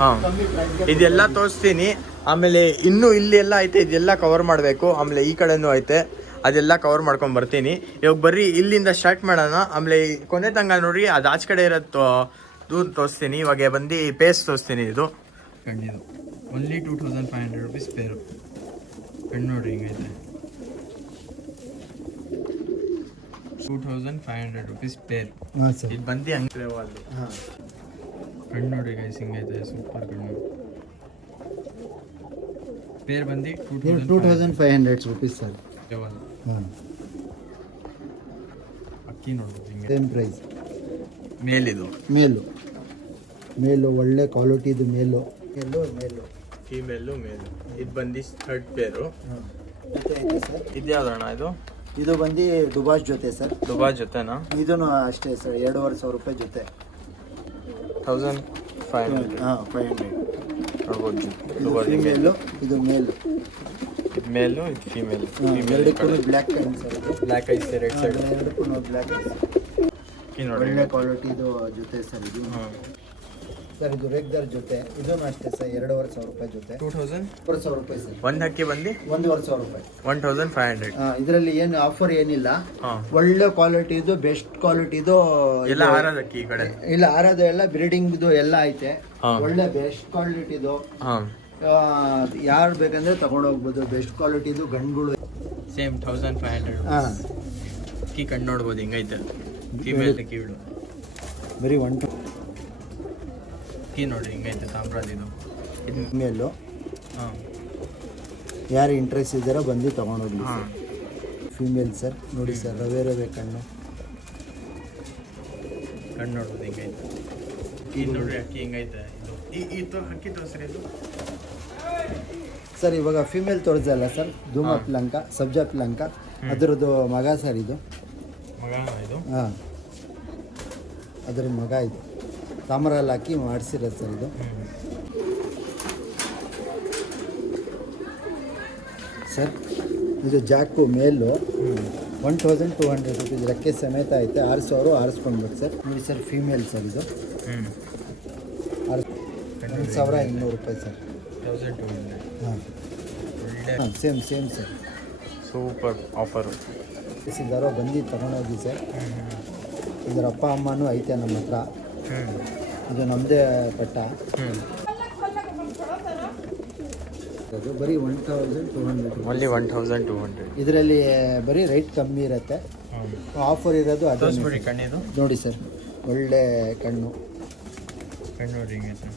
ಹಾಂ ಕಮ್ಮಿ ಪ್ರೈಸ್ಗೆ ಇದೆಲ್ಲ ತೋರಿಸ್ತೀನಿ. ಆಮೇಲೆ ಇನ್ನೂ ಇಲ್ಲಿ ಎಲ್ಲ ಐತೆ, ಇದೆಲ್ಲ ಕವರ್ ಮಾಡಬೇಕು. ಆಮೇಲೆ ಈ ಕಡೆನೂ ಐತೆ, ಅದೆಲ್ಲ ಕವರ್ ಮಾಡ್ಕೊಂಡು ಬರ್ತೀನಿ. ಇವಾಗ ಬರ್ರಿ ಇಲ್ಲಿಂದ ಸ್ಟಾರ್ಟ್ ಮಾಡೋಣ. ಆಮೇಲೆ ಕೊನೆ ತಂಗ ನೋಡ್ರಿ, ಅದು ಆಚೆ ಕಡೆ ಇರೋದು ದೂರ ತೋರಿಸ್ತೀನಿ. ಇವಾಗ ಬಂದು ಪೇಸ್ಟ್ ತೋರಿಸ್ತೀನಿ. ಇದು ಕಣ್ಣಿದು ಓನ್ಲಿ 2500 rupees ಪೇರು. ಕಣ್ಣು ನೋಡ್ರಿ ಹಿಂಗೈತೆ, 2500 rupees ಪೇರ್. ಹಾಂ ಸರ್. ಇದು ಬಂದು ಹಂಗೆ ಅಲ್ಲಿ ಹಾಂ ಕಣ್ಣು ನೋಡಿ ಗೈಸ್ ಹಿಂಗೈತೆ, ಸೂಪರ್ ಕಣ್ಣು. ಪೇರ್ ಬಂದು 2500 rupees ಸರ್. ಹಾಂ ಅಕ್ಕಿ ನೋಡ್ಬೋದು ಹಿಂಗೆ ಸೇಮ್ ಪ್ರೈಸ್. ಮೇಲಿದು ಮೇಲು ಒಳ್ಳೆ ಕ್ವಾಲಿಟಿದು ಮೇಲು ಫೀಮೇಲು ಮೇಲು. ಇದು ಬಂದು ಥರ್ಡ್ ಪೇರು. ಹಾಂ ಜೊತೆ ಐತೆ ಸರ್. ಇದು ಯಾವ್ದಣ್ಣ? ಇದು ಬಂದು ದುಬಾಸ್ ಜೊತೆ ಸರ್. ದುಬಾ ಜೊತೆನಾ? ಇದೂ ಅಷ್ಟೇ ಸರ್, 2500 ರೂಪಾಯಿ ಜೊತೆ. 1500. ಹಾಂ 500 ನೋಡ್ಬೋದು. ಇದು ಫೀಮೇಲು, ಇದು ಮೇಲು. ಇದು ಮೇಲು, ಇದು ಫೀಮೇಲ್. ಎರಡಕ್ಕೂ ಬ್ಲ್ಯಾಕ್ ಟೈಮ್ ಸರ್. ಇದು ಬ್ಲ್ಯಾಕ್ ಐಸ್ ರೆಡ್ ಸೈಡ್. ಎರಡಕ್ಕೂ ಬ್ಲ್ಯಾಕ್ ಐಸ್. ನೋಡಿ ಒಳ್ಳೆ ಕ್ವಾಲಿಟಿದು ಜೊತೆ ಸರ್ ಇದು. ಸರ್ ಇದು ರೆಗ್ದರ್ ಜೊತೆ, ಇದೂ ಅಷ್ಟೇ ಸರ್, 2500 ರೂಪಾಯಿ ಜೊತೆ. 2500 ರೂಪಾಯಿ ಸರ್. ಒಂದು ಹಕ್ಕಿ ಬಂದು 1500 ರೂಪಾಯಿ. 1500. ಇದರಲ್ಲಿ ಏನು ಆಫರ್ ಏನಿಲ್ಲ. ಹಾಂ ಒಳ್ಳೆ ಕ್ವಾಲಿಟಿದು, ಬೆಸ್ಟ್ ಕ್ವಾಲಿಟಿದು ಎಲ್ಲ ಹಾರದ ಅಕ್ಕಿ ಈ ಕಡೆ ಇಲ್ಲ. ಆರೋದು ಎಲ್ಲ ಬ್ರೀಡಿಂಗ್ದು ಎಲ್ಲ ಐತೆ. ಹಾ. ಒಳ್ಳೆ ಬೆಸ್ಟ್ ಕ್ವಾಲಿಟಿದು. ಹಾಂ ಯಾರು ಬೇಕಂದ್ರೆ ತಗೊಂಡೋಗ್ಬೋದು. ಬೆಸ್ಟ್ ಕ್ವಾಲಿಟಿದು ಗಂಡುಗಳು. ಸೇಮ್ 1500. ಹಾಂ ಅಕ್ಕಿ ಕಣ್ಣು ನೋಡ್ಬೋದು ಹಿಂಗೈತೆ, ಫೀಮೇಲ್ ಕೀಳು. ಬರೀ 1 ಅಕ್ಕಿ ನೋಡಿ ಹಿಂಗೈತೆ, ತಾಮ್ರದ ಇದು. ಮೇಲು. ಹಾಂ ಯಾರು ಇಂಟ್ರೆಸ್ಟ್ ಇದ್ದಾರೋ ಬಂದು ತಗೊಂಡೋಗ್ಲಿ ಹಾಂ. ಸರ್. ಫೀಮೇಲ್ ಸರ್ ನೋಡಿ ಸರ್, ರವೆ ಕಣ್ಣು ನೋಡ್ಬೋದು ಹಿಂಗೈತೆ. ಇದು ನೋಡ್ರಿ ಅಕ್ಕಿ ಹಿಂಗೈತೆ. ಇದು ಅಕ್ಕಿ ತೋರಿಸ್ರಿ. ಇದು ಸರ್ ಇವಾಗ ಫೀಮೇಲ್ ತೋರಿಸಲ್ಲ ಸರ್. ಧೂಮ ಪಿಲಂಕ, ಸಬ್ಜಾ ಪಿಲಂಕ, ಅದರದ್ದು ಮಗ ಸರ್ ಇದು. ಮಗ ಇದು? ಹಾಂ ಅದ್ರ ಮಗ ಇದು. ತಾಮ್ರಲ್ಲಿ ಹಾಕಿ ಮಾಡಿಸಿರೋದು ಸರ್ ಇದು. ಸರ್ ಇದು ಜಾಕು ಮೇಲು 1200 ರೂಪೀಸ್. ರೆಕ್ಕೆ ಸಮೇತ ಐತೆ. 6000 ಆರಿಸ್ಕೊಂಡ್ಬೇಕು ಸರ್. ನೋಡಿ ಸರ್ ಫೀಮೇಲ್ ಸರ್ ಇದು. 1200 ರೂಪಾಯಿ ಸರ್. 1200. ಹಾಂ ಹಾಂ ಸೇಮ್ ಸರ್. Super offer. ಇದ್ದಾರೋ ಬಂದು ತಗೊಂಡೋಗಿ ಸರ್. ಇದರ ಅಪ್ಪ ಅಮ್ಮನೂ ಐತೆ ನಮ್ಮ ಹತ್ರ. ಇದು ನಮ್ಮದೇ ಪಟ್ಟ. ಅದು ಬರೀ 1200. ಓನ್ಲಿ 1200. ಇದರಲ್ಲಿ ಬರೀ ರೇಟ್ ಕಮ್ಮಿ ಇರುತ್ತೆ. ಆಫರ್ ಇರೋದು ಅದು. ಕಣ್ಣಿದು ನೋಡಿ ಸರ್, ಒಳ್ಳೆ ಕಣ್ಣು ನೋಡಿ ಹಿಂಗೆ ಸರ್.